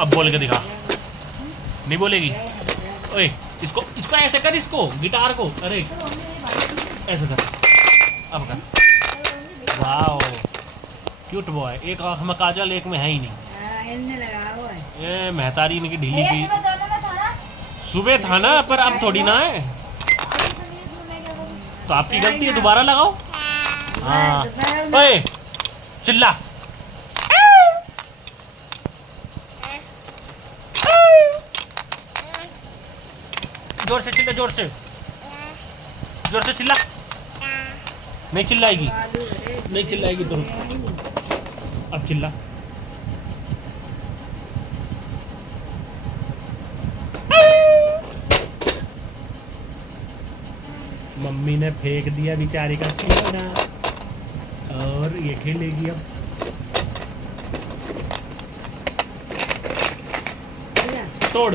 अब बोल के दिखा। नहीं बोलेगी। ओए इसको इसको ऐसे कर, इसको गिटार को, अरे ऐसे कर, अब कर। Wow cute boy. एक आँख में काजल, एक में है ही नहीं। ये महतारी इनकी ढीली की। सुबह था ना, पर अब थोड़ी ना है, तो आपकी गलती है, दोबारा लगाओ। हाँ ओए चिल्ला। जोर से चिल्ला, जोर से, जोर से चिल्ला। नहीं चिल्लाएगी, नहीं चिल्लाएगी तो अब चिल्ला। मम्मी ने फेंक दिया बेचारी का खिलौना, और ये खेलेगी अब। तोड़।